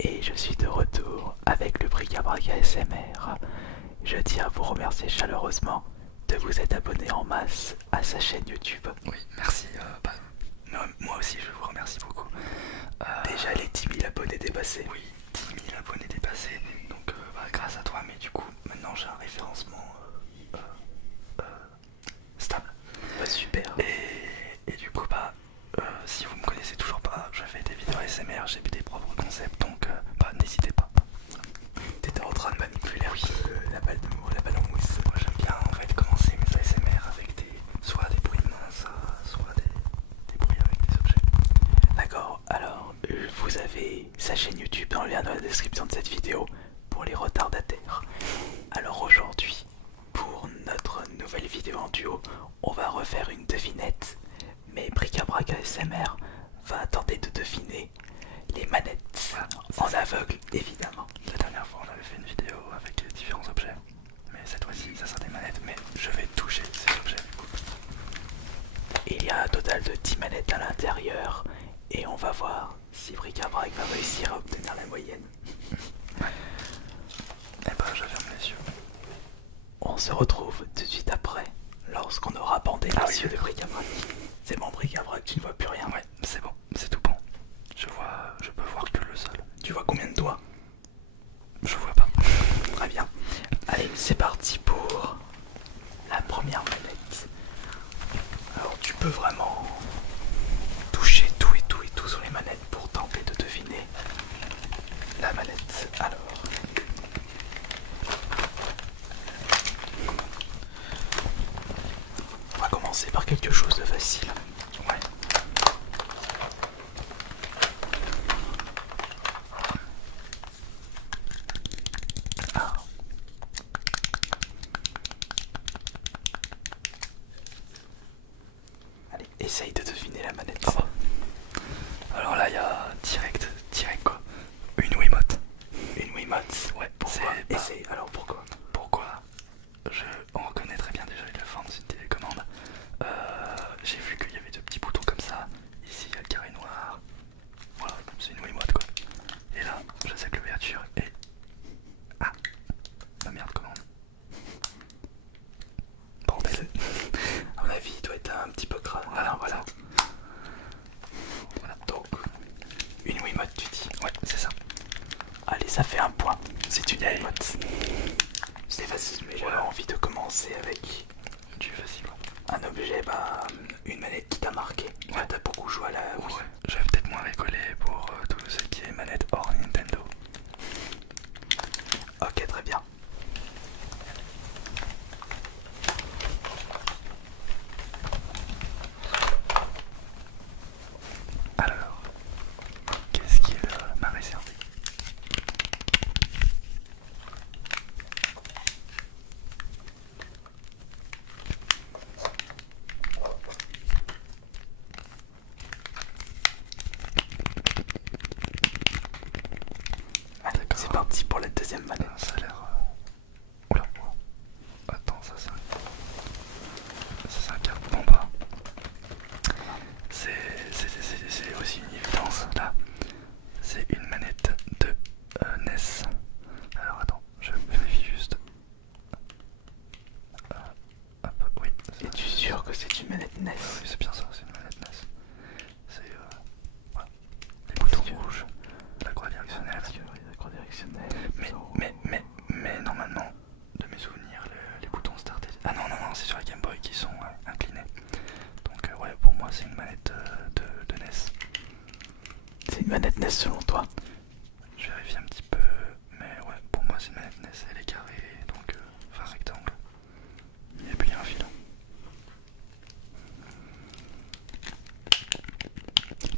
Et je suis de retour avec le bric-à-brac ASMR. Je tiens à vous remercier chaleureusement de vous être abonné en masse à sa chaîne YouTube. Oui, merci. Moi aussi, je vous remercie beaucoup. Déjà les 10 000 abonnés dépassés. Oui, 10 000 abonnés dépassés. Donc, grâce à toi, mais du coup, maintenant j'ai un référencement stable. Bah, super. Et du coup, si vous me connaissez toujours pas, je fais des vidéos ASMR, j'ai des propres concepts, donc n'hésitez pas. T'étais en train de manipuler la balle en mousse. Moi j'aime bien en fait commencer mes ASMR avec soit des bruits de main, soit des bruits avec des objets. D'accord, alors vous avez sa chaîne YouTube dans le lien dans la description de cette vidéo pour les retardataires. Alors aujourd'hui, pour notre nouvelle vidéo en duo, on va refaire une devinette, mais bric-à-brac ASMR va tenter de deviner les manettes, en aveugle évidemment. La dernière fois on avait fait une vidéo avec différents objets, mais cette fois-ci ça sera des manettes, mais je vais toucher ces objets. Il y a un total de 10 manettes à l'intérieur et on va voir si bric-à-brac va réussir à obtenir la moyenne. Et je ferme les yeux. On se retrouve tout de suite après, lorsqu'on aura bandé les yeux de bric-à-brac. C'est bon bric-à-brac, tu ne vois plus rien. Ouais, c'est bon, c'est tout bon. Je peux voir que le sol. Tu vois combien de doigts? Je vois pas. Très bien. Allez, c'est parti pour la première manette. Alors tu peux vraiment toucher tout et tout et tout sur les manettes pour tenter de deviner la manette. Alors, on va commencer par quelque chose de facile. Ouais. Ah. Allez, essaye de deviner la manette. Ah bah. Alors là, il y a direct quoi. Une Wiimote. Une Wiimote. Ouais, Pourquoi? Essaye. Alors pourquoi? Pourquoi? On reconnaît très bien déjà les formes, c'est une télécommande. J'ai vu qu'il y avait deux petits boutons comme ça. Ici, il y a le carré noir. Voilà, c'est une Wiimote quoi. Et là, je sais que l'ouverture est... Ah, la merde commande. Bordel. À mon avis, il doit être un petit peu crade. Voilà. Donc, une Wiimote, tu dis? Ouais, c'est ça. Allez, ça fait un point. C'est une Wiimote. C'est facile, mais j'avais envie de commencer avec Du facile. un objet, une manette qui t'a marqué. Ouais, t'as beaucoup joué à la Wii. Ouais, je vais peut-être moins rigoler pour tout ce qui est manette hors Nintendo. Ok, très bien. Alors, qu'est-ce qu'il m'a réservé? Allez, c'est parti pour la deuxième manette. Ça a l'air... Oula. Attends, ça c'est un carton en bas. C'est aussi une évidence là. C'est une manette de NES. Alors attends, je vérifie juste. Hop, oui. Es-tu sûr que c'est une manette NES? Oui, c'est bien ça, c'est une manette NES. C'est voilà. Les boutons rouges, la croix directionnelle. Mais normalement, de mes souvenirs, les boutons start et... Ah non, c'est sur la Game Boy qui sont inclinés. Donc ouais, pour moi c'est une manette de NES. C'est une manette NES selon toi? Je vérifie un petit peu, mais ouais, pour moi c'est une manette NES, elle est carrée, donc enfin rectangle. Et puis il y a un fil.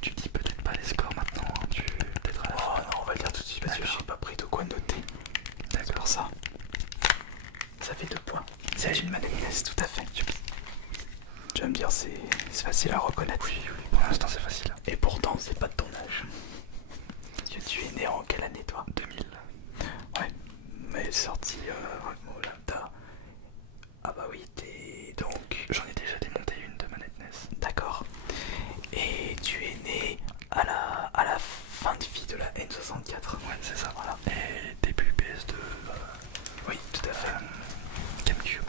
Tu dis peut-être pas les scores maintenant, hein, tu peut-être à la fin. Oh non, on va le dire tout de suite parce que j'ai pas pris de quoi noter. C'est pour ça. Ça fait 2 points. C'est une manette NES, tout à fait. Tu vas me dire, c'est facile à reconnaître. Oui, pour l'instant c'est facile. Et pourtant, c'est pas de ton âge. Parce que tu es né en quelle année, toi? 2000. Ouais, mais sorti. Ah bah oui, t'es donc. J'en ai déjà démonté une de manette NES. D'accord. Et tu es né à la fin de vie de la N64. Ouais, c'est ça. Voilà. Et début PS2. Oui, tout à fait. GameCube.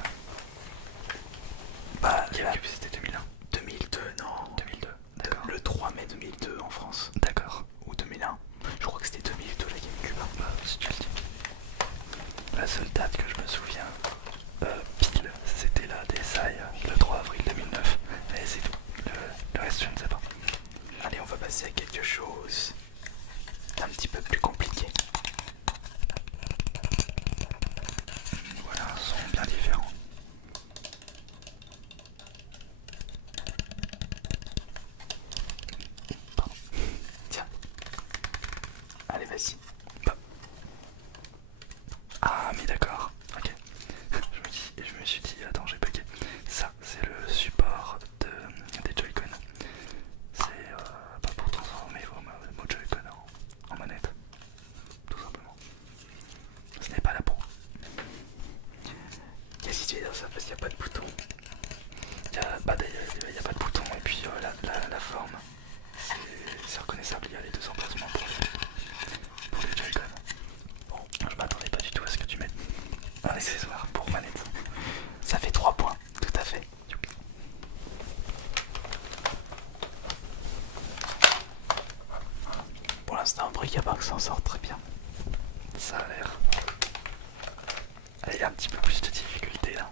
Bah, GameCube c'était 2001. 2002, non. 2002, d'accord. Le 3 mai 2002 en France. D'accord. Ou 2001. Je crois que c'était 2002 la GameCube. Bah, si tu le dis. La seule date que je me souviens, pile, c'était la DSi, le 3 avril 2009. Mais c'est tout. Le reste, je ne sais pas. Allez, on va passer à quelque chose d'un petit peu plus compliqué. Voilà, un son bien différent. Pardon. Tiens. Allez, vas-y. Bah. Ah, mais d'accord. Ok. Je me suis dit, attends, j'ai bugué. Ça, c'est le support des Joy-Con. C'est pas pour transformer vos Joy-Con en manette. Tout simplement. Ce n'est pas la peau. Qu'est-ce que tu veux dire ça parce qu'il n'y a pas de bouton? Il n'y a pas de bouton et puis la forme, c'est reconnaissable, il y a les deux emplacements pour les Joy-Con. Bon, je m'attendais pas du tout à ce que tu mettes un accessoire pour manette. Ça fait 3 points, tout à fait. Pour l'instant, Bricabark s'en sort très bien. Ça a l'air. Allez, il y a un petit peu plus de difficulté là.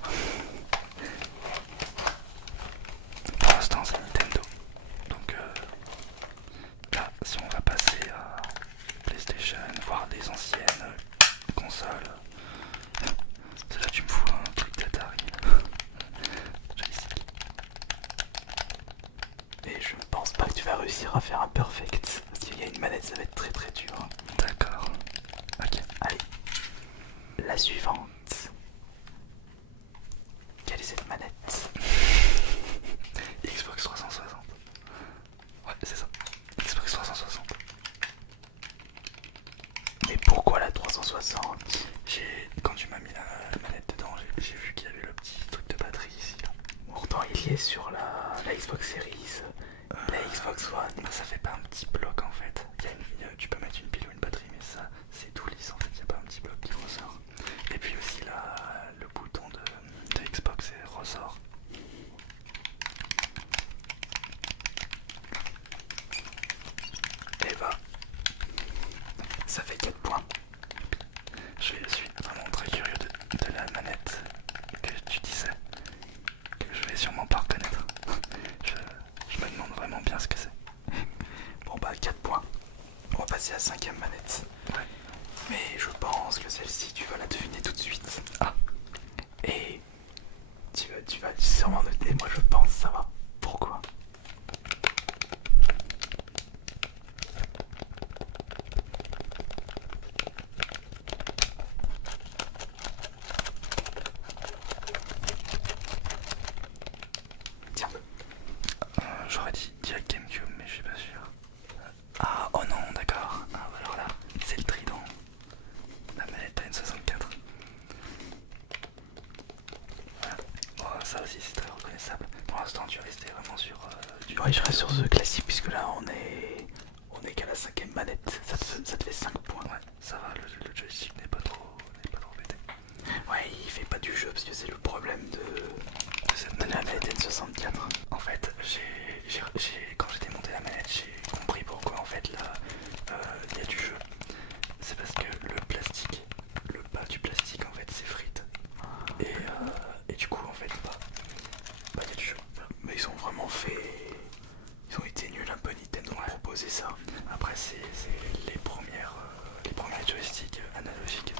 Pour l'instant, c'est Nintendo. Donc là, si on va passer à PlayStation, voire des anciennes consoles, c'est là tu me fous un truc d'Atari. Joystick. Et je pense pas que tu vas réussir à faire un perfect. Parce qu'il y a une manette, ça va être très très dur. D'accord. Ok. Allez, la suivante. Quelle est cette manette? Xbox 360. Ouais, c'est ça. Xbox 360. Mais pourquoi la 360? Quand tu m'as mis la manette dedans, j'ai vu qu'il y avait le petit truc de batterie ici. Là. Pourtant, il y est sur la Xbox Series, la Xbox One. Bah, ça fait pas un petit bloc en fait. Tu peux mettre une pile ou une batterie, mais ça c'est tout lisse en fait. Il n'y a pas un petit bloc qui ressort. Et puis aussi là, le bouton de Xbox ressort. Et bah, ça fait 4 points. Je suis vraiment très curieux de la manette que tu disais, que je vais sûrement pas reconnaître. Je me demande vraiment bien ce que c'est. Bon bah 4 points. On va passer à la 5ème manette. Ouais. Mais je pense que celle-ci, tu vas la deviner tout de suite. Ah. Et tu vas sûrement noter, moi je pense ça va. Pourquoi? Tiens. J'aurais dit direct GameCube, mais je suis pas sûr. Ah, oh non, d'accord. Ah, bah alors là, c'est le trident. La manette N64. Voilà. Bon, ça aussi, c'est très reconnaissable. Pour l'instant, tu es resté vraiment sur du. Ouais, je reste sur The classique puisque là on est qu'à la 5ème manette. Ça te fait 5 points. Ouais, ça va, le joystick n'est pas trop embêté. Ouais, il fait pas du jeu parce que c'est le problème de la manette N64. En fait, quand j'ai démonté la manette, j'ai compris pourquoi en fait là il y a du jeu. C'est parce que le plastique, le bas du plastique en fait s'effrite. Et du coup en fait bah il y a du jeu. Mais ils ont vraiment fait. Ils ont été nuls un peu Nintendo de proposer ça. Après c'est les premiers joysticks analogiques.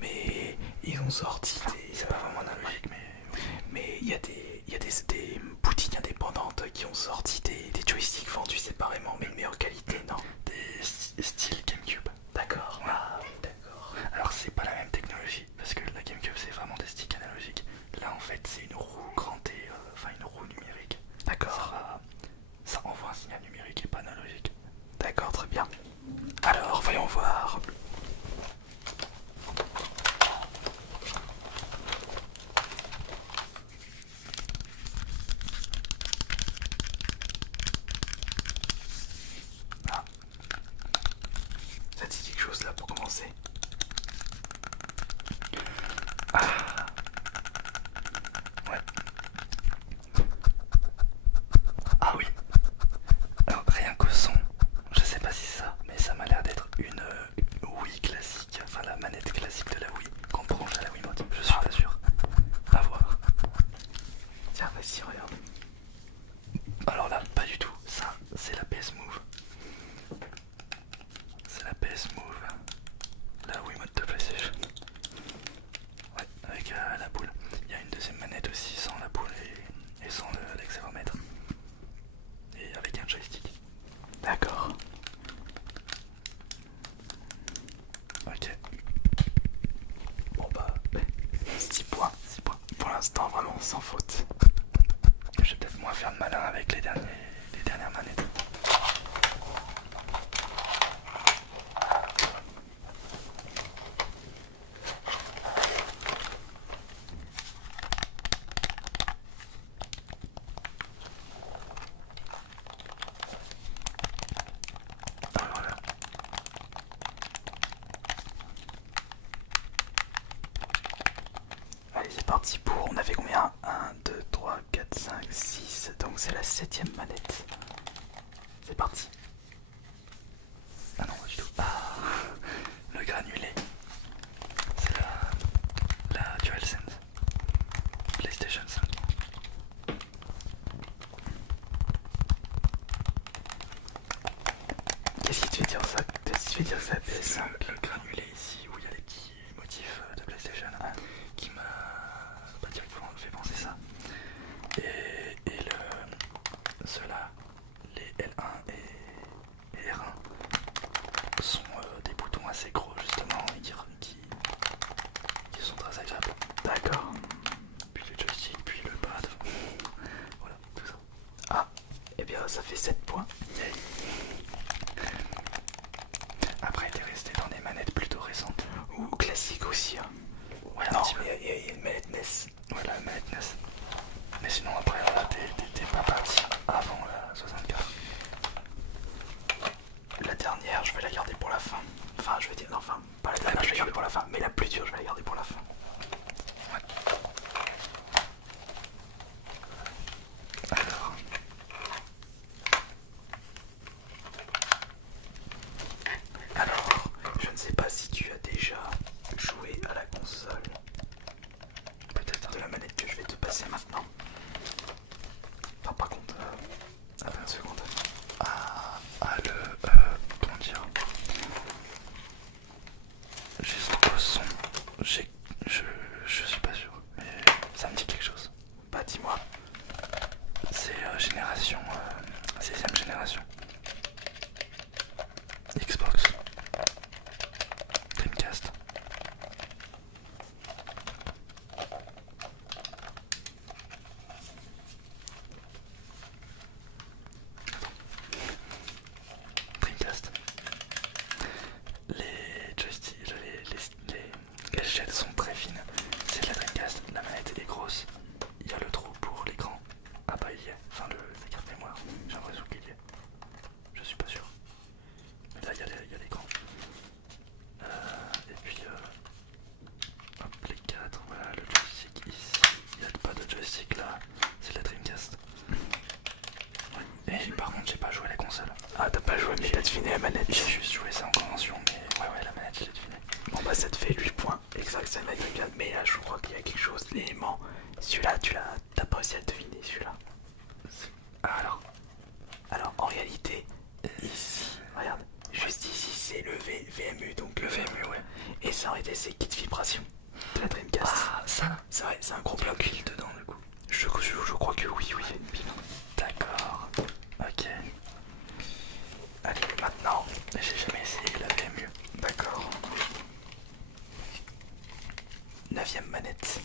Mais ils ont sorti des. C'est pas vraiment analogique Mais il y a des boutiques indépendantes qui ont sorti des joysticks vendus séparément mais de meilleure qualité, non? des styles GameCube. D'accord. Ouais. Ah oui, d'accord. Alors c'est pas la même technologie parce que la GameCube c'est vraiment des sticks analogiques. Là en fait c'est une roue crantée, enfin une roue numérique. D'accord. Ça envoie un signal numérique et pas analogique. D'accord, très bien. Alors, voyons voir. Ah, sans faute. Je vais peut-être moins faire de malin avec les dernières manettes. Alors là. Allez, c'est parti pour. On a fait combien? 1, 2, 3, 4, 5, 6. Donc c'est la 7ème manette. C'est parti. Ah non, pas du tout. Ah, le granulé. C'est la DualSense PlayStation 5. Qu'est-ce qui te fait dire ça? Qu'est-ce qui te fait dire ça, PS5? Le granulé ici où il y a les petits motifs de PlayStation qui m'a pas directement fait penser ça. Et ceux-là, les L1 et R1 sont des boutons assez gros justement et qui sont très agréables. D'accord. Puis le joystick, puis le pad. Voilà, tout ça. Ah, et bien ça fait 7 points. Yay. Après, t'es resté dans des manettes plutôt récentes. Ou classique aussi. Hein. Ouais, Non, il y a une manette NES. Ouais, la manette NES. Mais sinon, après, là, t'es pas parti avant la 64. La dernière, je vais la garder pour la fin. Enfin, je vais dire, non, enfin, pas la dernière, je vais la garder pour la fin, mais la plus dure, je vais la garder pour la fin. Ouais. Alors. Alors, je ne sais pas si tu as déjà joué à la console. Peut-être de la manette que je vais te passer maintenant. Enfin, par contre, attends une seconde. Comment dire? Juste au son, je suis pas sûr, mais ça me dit quelque chose. Bah, dis-moi. C'est génération, 16ème génération. Xbox. Dreamcast. Dreamcast. Les joysticks, les gâchettes sont très fines. C'est de la Dreamcast. La manette est grosse. Il y a le trou pour l'écran. Ah bah il y est. Enfin la carte mémoire. J'ai l'impression qu'il y est. Je suis pas sûr. Mais là il y a l'écran. Et puis hop, les 4. Voilà le joystick ici. Il n'y a pas de joystick là. C'est la Dreamcast. Et par contre j'ai pas joué à la console. Ah, t'as pas joué, mais t'as deviné la manette. J'ai juste joué ça en convention, mais ouais la manette je l'ai deviné. Bon bah ça te fait 8 points. Exact, ça m'a été bien. Mais là je crois qu'il y a quelque chose, l'élément. Celui-là, t'as pas réussi à le deviner, celui-là. Ah alors. Alors en réalité, ici, regarde, juste ici c'est le VMU, donc Le VMU, ouais. et ça aurait été ces kits vibration de la Dreamcast. Ah ça. C'est vrai, c'est un gros Il y a bloc. une pile dedans du coup. Je crois que oui, il y a une pile. D'accord. Ok. Allez, maintenant, J'ai jamais essayé la VMU. d'accord. 9ème manette.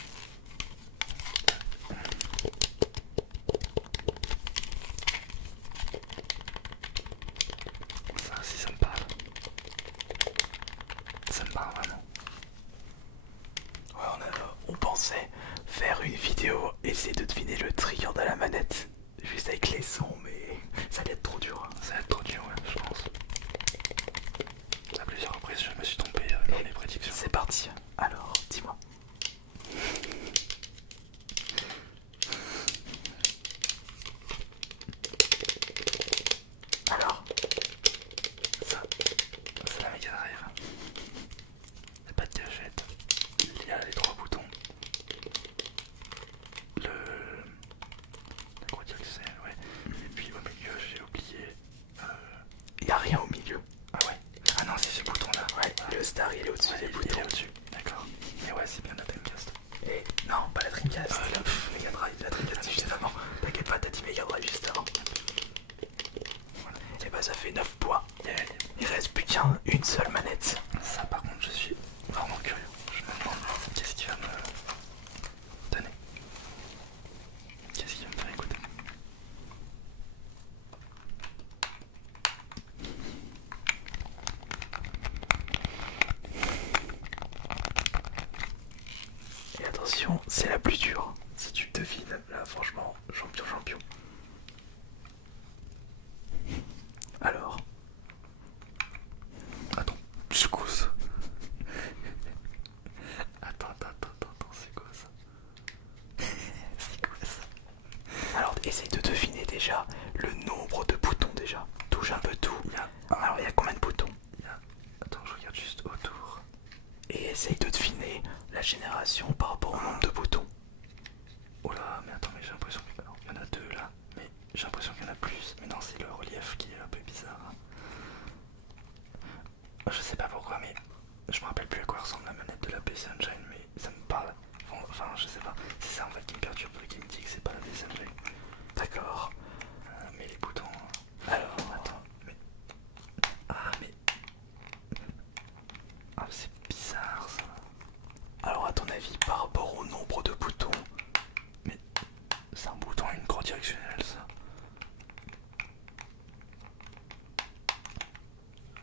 Ça aussi ça me parle. Ça me parle vraiment. Ouais, on pensait faire une vidéo, essayer de deviner le trigger de la manette, juste avec les sons, mais ça allait être trop dur. Hein. Ça va être trop dur, ouais, je pense. À plusieurs reprises je me suis trompé dans mes prédictions. C'est parti. Alors, dis-moi. Alors, Ça, c'est la Mega Drive. Il n'y a pas de gâchette. Il y a les 3 boutons. La croix directionnelle, ouais. Et puis au milieu, j'ai oublié. il n'y a rien au milieu. Ah ouais. Ah non, c'est ce bouton-là. Ouais, le star il est au-dessus des Il boutons. est au-dessus. D'accord. Mais ouais, c'est bien la Dreamcast. Et non, pas la Dreamcast, la Mega Drive, la Dreamcast juste avant. T'inquiète pas, t'as dit Mega Drive juste avant. Voilà. Et bah ça fait 9 points. Yeah. Il reste plus qu'une seule manette. Ça, par contre, je suis vraiment curieux. Je me demande qu'est-ce qu'il va me donner. génération par rapport au nombre de boutons. Oh là, mais attends, mais j'ai l'impression qu'il y en a deux là. Mais j'ai l'impression qu'il y en a plus. Mais non, c'est le relief qui est un peu bizarre. Je sais pas pourquoi, mais je me rappelle plus à quoi ressemble la manette de la PC Engine, mais ça me parle. Enfin, je sais pas. C'est ça en fait qui me perturbe, qui me dit que c'est pas la PC Engine. D'accord. Mais les boutons. Alors, attends, mais. Ah, mais. Ah, c'est bizarre ça. alors à ton avis, par rapport au nombre de boutons, Mais c'est un bouton à une croix directionnelle ça.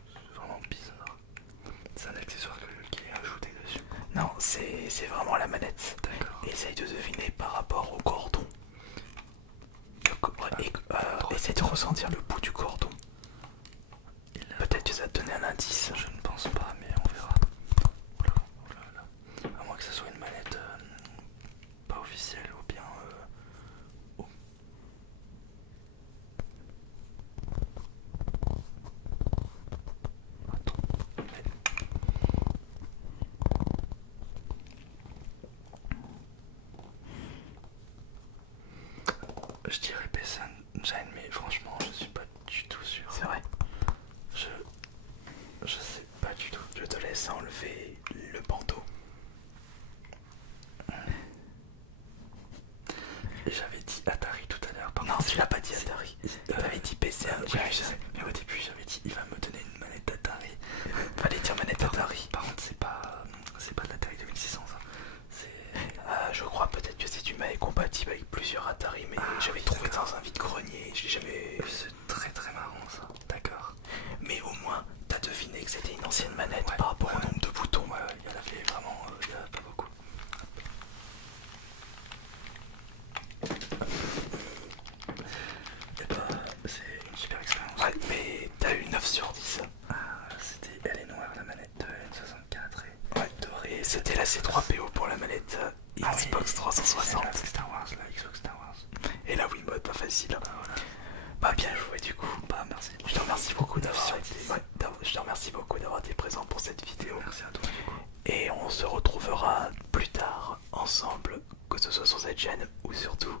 C'est vraiment bizarre. C'est un accessoire qui est ajouté dessus. non, c'est vraiment la manette. D'accord. Essaye de deviner par rapport au cordon. Essaye de ressentir le bout du cordon. Peut-être que ça va te donner un indice. Je ne pense pas, mais on verra. Oula, oula, oula. À moins que ce soit une manette pas officielle ou bien. Oh. Attends. Mais... Je dirais PC Engine, mais franchement, je suis pas du tout sûr. C'est vrai. Je sais pas du tout. Je te laisse enlever le bandeau. J'avais dit Atari tout à l'heure. Non, tu l'as pas dit Atari. T'avais dit PC Engine. Oui, je sais. Mais au début, j'avais dit il va me donner une manette Atari. Fallait dire manette Atari. Par contre, c'est pas de l'Atari 2600 ça. Je crois peut-être que c'est du Mae compatible avec plusieurs Atari, mais j'avais trouvé dans un vide-grenier. Je l'ai jamais. C'est très très marrant ça. D'accord. Mais au moins, t'as deviné que c'était une ancienne manette par rapport au nombre de boutons. Ouais, il y en avait vraiment, il y en a pas beaucoup. Et bah, c'est une super expérience. Ouais, mais t'as eu 9 sur 10. Elle est noire la manette de N64 et ouais, dorée. C'était la C3PO pour la manette Xbox 360. La Star Wars, la Xbox Star Wars. Et la Wiimote, pas facile. Bah bien joué du coup. Bah merci. Je te remercie beaucoup d'avoir été. Je te remercie beaucoup d'avoir été présent pour cette vidéo. Merci à toi du coup. Et on se retrouvera plus tard ensemble, que ce soit sur cette chaîne ou surtout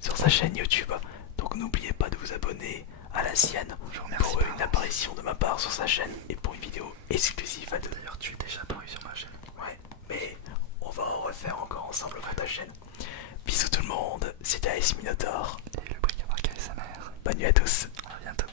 sur sa chaîne YouTube. Donc n'oubliez pas de vous abonner à la sienne pour une apparition de ma part sur sa chaîne et pour une vidéo exclusive à deux. D'ailleurs tu es déjà apparu sur ma chaîne. Ouais, mais on va en refaire encore ensemble pour ta chaîne. Bisous tout le monde, c'était Ice Minotaur. Et le bric-à-brac ASMR. Bonne nuit à tous. À bientôt.